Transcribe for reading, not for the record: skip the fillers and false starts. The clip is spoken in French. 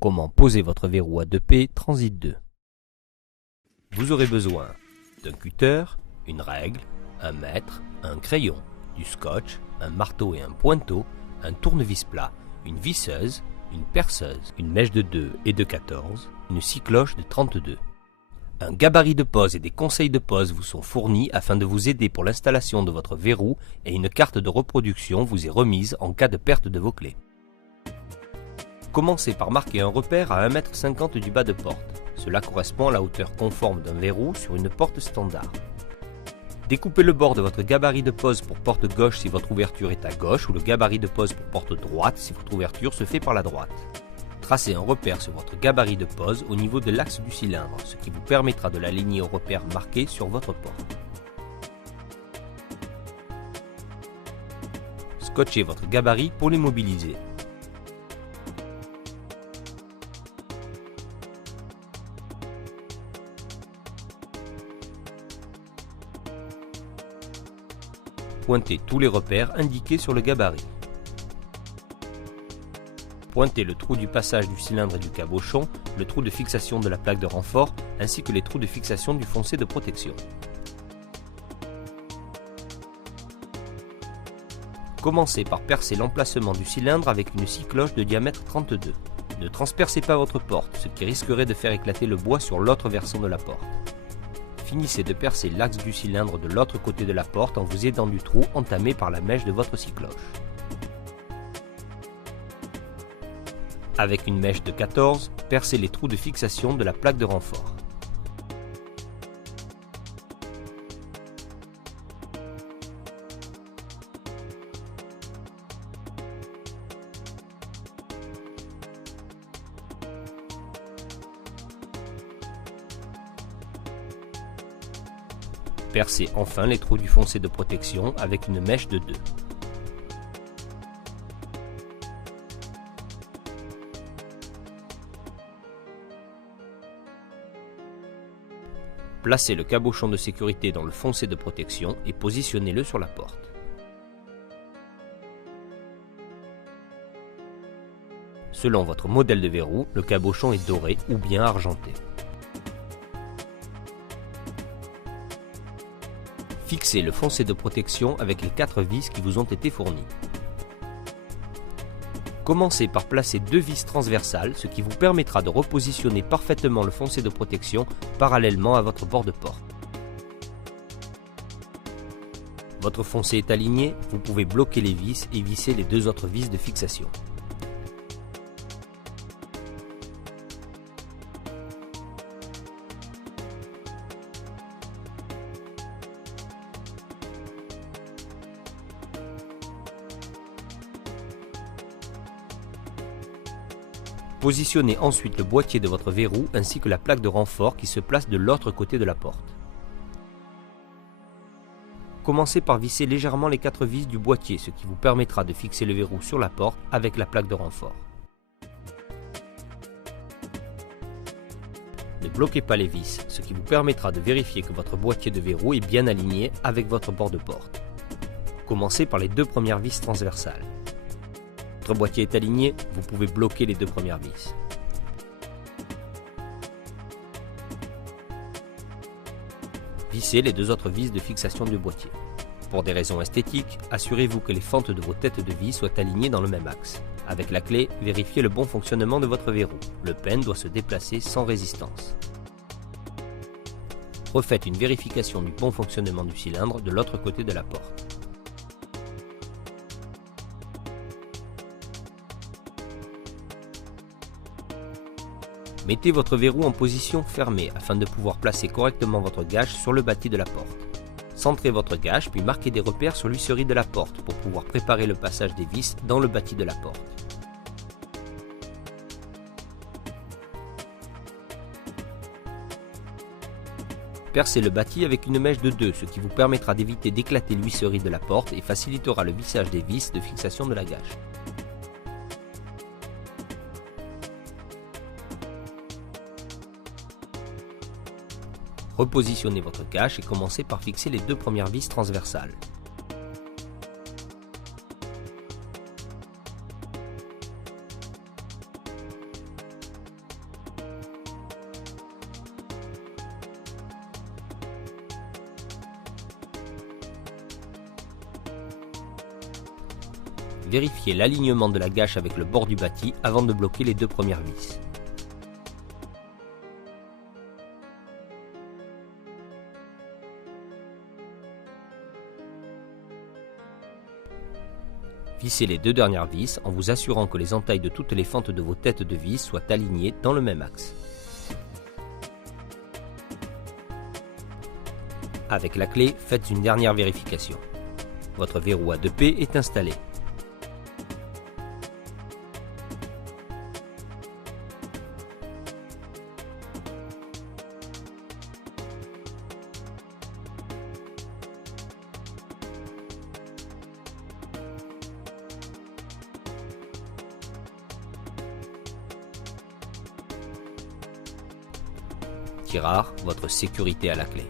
Comment poser votre verrou à 2P Transit 2. Vous aurez besoin d'un cutter, une règle, un mètre, un crayon, du scotch, un marteau et un pointeau, un tournevis plat, une visseuse, une perceuse, une mèche de 2 et de 14, une scie cloche de 32. Un gabarit de pose et des conseils de pose vous sont fournis afin de vous aider pour l'installation de votre verrou et une carte de reproduction vous est remise en cas de perte de vos clés. Commencez par marquer un repère à 1,50 m du bas de porte. Cela correspond à la hauteur conforme d'un verrou sur une porte standard. Découpez le bord de votre gabarit de pose pour porte gauche si votre ouverture est à gauche ou le gabarit de pose pour porte droite si votre ouverture se fait par la droite. Tracez un repère sur votre gabarit de pose au niveau de l'axe du cylindre, ce qui vous permettra de l'aligner au repère marqué sur votre porte. Scotchez votre gabarit pour les mobiliser. Pointez tous les repères indiqués sur le gabarit. Pointez le trou du passage du cylindre et du cabochon, le trou de fixation de la plaque de renfort, ainsi que les trous de fixation du foncé de protection. Commencez par percer l'emplacement du cylindre avec une scie cloche de diamètre 32. Ne transpercez pas votre porte, ce qui risquerait de faire éclater le bois sur l'autre versant de la porte. Finissez de percer l'axe du cylindre de l'autre côté de la porte en vous aidant du trou entamé par la mèche de votre scie cloche. Avec une mèche de 14, percez les trous de fixation de la plaque de renfort. Percez enfin les trous du foncé de protection avec une mèche de 2. Placez le cabochon de sécurité dans le foncé de protection et positionnez-le sur la porte. Selon votre modèle de verrou, le cabochon est doré ou bien argenté. Fixez le foncé de protection avec les 4 vis qui vous ont été fournies. Commencez par placer 2 vis transversales, ce qui vous permettra de repositionner parfaitement le foncé de protection parallèlement à votre bord de porte. Votre foncé est aligné, vous pouvez bloquer les vis et visser les 2 autres vis de fixation. Positionnez ensuite le boîtier de votre verrou ainsi que la plaque de renfort qui se place de l'autre côté de la porte. Commencez par visser légèrement les 4 vis du boîtier, ce qui vous permettra de fixer le verrou sur la porte avec la plaque de renfort. Ne bloquez pas les vis, ce qui vous permettra de vérifier que votre boîtier de verrou est bien aligné avec votre bord de porte. Commencez par les 2 premières vis transversales. Votre boîtier est aligné, vous pouvez bloquer les 2 premières vis. Vissez les 2 autres vis de fixation du boîtier. Pour des raisons esthétiques, assurez-vous que les fentes de vos têtes de vis soient alignées dans le même axe. Avec la clé, vérifiez le bon fonctionnement de votre verrou. Le pin doit se déplacer sans résistance. Refaites une vérification du bon fonctionnement du cylindre de l'autre côté de la porte. Mettez votre verrou en position fermée afin de pouvoir placer correctement votre gâche sur le bâti de la porte. Centrez votre gâche puis marquez des repères sur l'huisserie de la porte pour pouvoir préparer le passage des vis dans le bâti de la porte. Percez le bâti avec une mèche de 2, ce qui vous permettra d'éviter d'éclater l'huisserie de la porte et facilitera le vissage des vis de fixation de la gâche. Repositionnez votre gâche et commencez par fixer les 2 premières vis transversales. vérifiez l'alignement de la gâche avec le bord du bâti avant de bloquer les deux premières vis. Vissez les deux dernières vis en vous assurant que les entailles de toutes les fentes de vos têtes de vis soient alignées dans le même axe. Avec la clé, faites une dernière vérification. Votre verrou à 2P est installé. Tirard, votre sécurité à la clé.